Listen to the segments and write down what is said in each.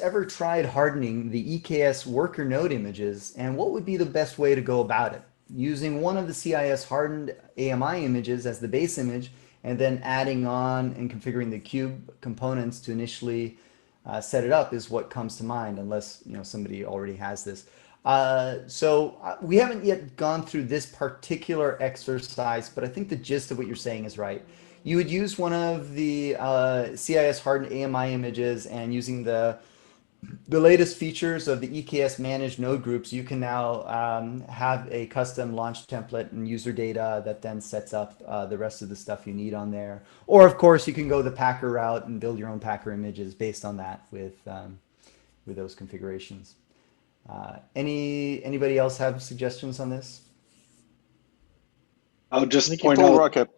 ever tried hardening the EKS worker node images, and what would be the best way to go about it? Using one of the CIS hardened AMI images as the base image, and then adding on and configuring the cube components to initially set it up is what comes to mind, unless somebody already has this. We haven't yet gone through this particular exercise, but I think the gist of what you're saying is right. You would use one of the CIS hardened AMI images, and using the latest features of the EKS managed node groups, you can now have a custom launch template and user data that then sets up the rest of the stuff you need on there. Or of course, you can go the Packer route and build your own Packer images based on that with those configurations. Anybody else have suggestions on this? I'll just Thank point you, out. Rocket.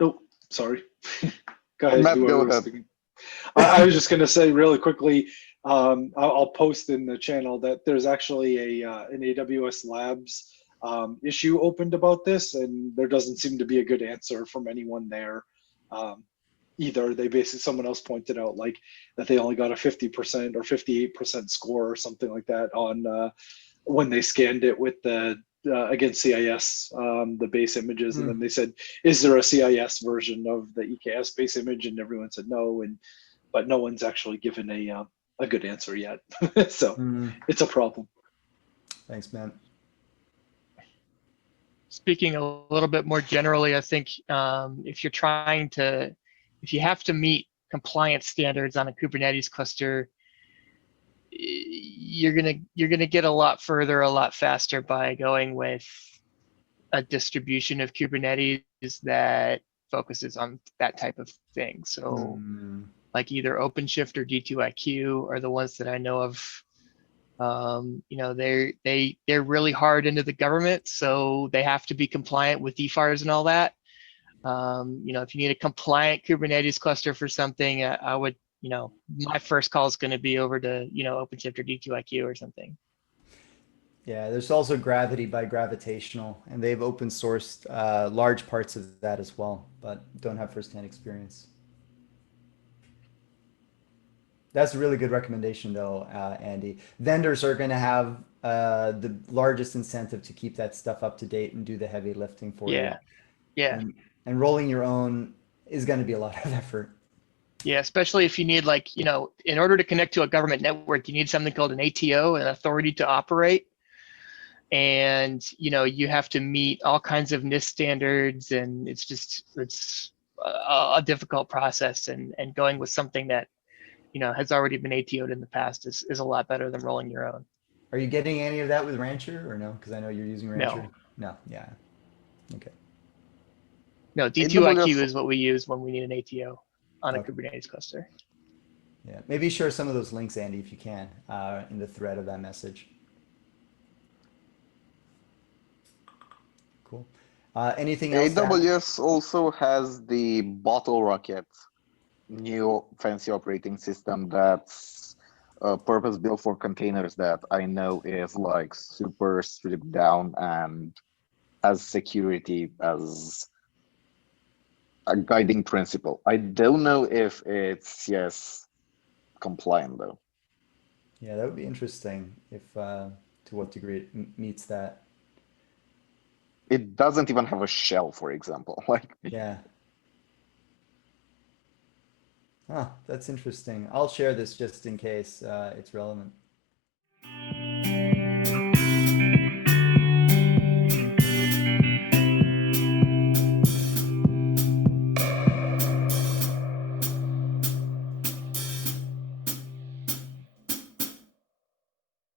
Oh, sorry. Go ahead. Matt, go whoever was ahead. speaking. I was just going to say really quickly. I'll post in the channel that there's actually an AWS Labs issue opened about this, and there doesn't seem to be a good answer from anyone there either. They basically, someone else pointed out like that they only got a 50% or 58% score or something like that on when they scanned it with the against CIS, the base images, and then they said, "Is there a CIS version of the EKS base image?" And everyone said no, but no one's actually given a good answer yet. So it's a problem. Thanks, man. Speaking a little bit more generally, I think if you have to meet compliance standards on a Kubernetes cluster, you're gonna get a lot further, a lot faster by going with a distribution of Kubernetes that focuses on that type of thing. So like either OpenShift or D2IQ are the ones that I know of. They're really hard into the government, so they have to be compliant with DFARS and all that. If you need a compliant Kubernetes cluster for something, I would, my first call is going to be over to, OpenShift or D2IQ or something. Yeah, there's also Gravity by Gravitational, and they've open sourced large parts of that as well, but don't have firsthand experience. That's a really good recommendation, though, Andy. Vendors are going to have the largest incentive to keep that stuff up to date and do the heavy lifting for you. Yeah. And rolling your own is going to be a lot of effort. Yeah, especially if you need, like, in order to connect to a government network, you need something called an ATO, an authority to operate. And, you have to meet all kinds of NIST standards, and it's a difficult process, and going with something that, has already been ATO'd in the past is a lot better than rolling your own. Are you getting any of that with Rancher or no? Because I know you're using Rancher. No. Yeah. Okay. No, D2IQ is what we use when we need an ATO on a Kubernetes cluster. Yeah, maybe share some of those links, Andy, if you can, in the thread of that message. Cool. Anything else? AWS also has the Bottle Rocket, new fancy operating system that's purpose built for containers that I know is like super stripped down and has security as a guiding principle. I don't know if it's compliant though. Yeah, that would be interesting if to what degree it meets that. It doesn't even have a shell, for example. Yeah. Huh, that's interesting. I'll share this just in case it's relevant.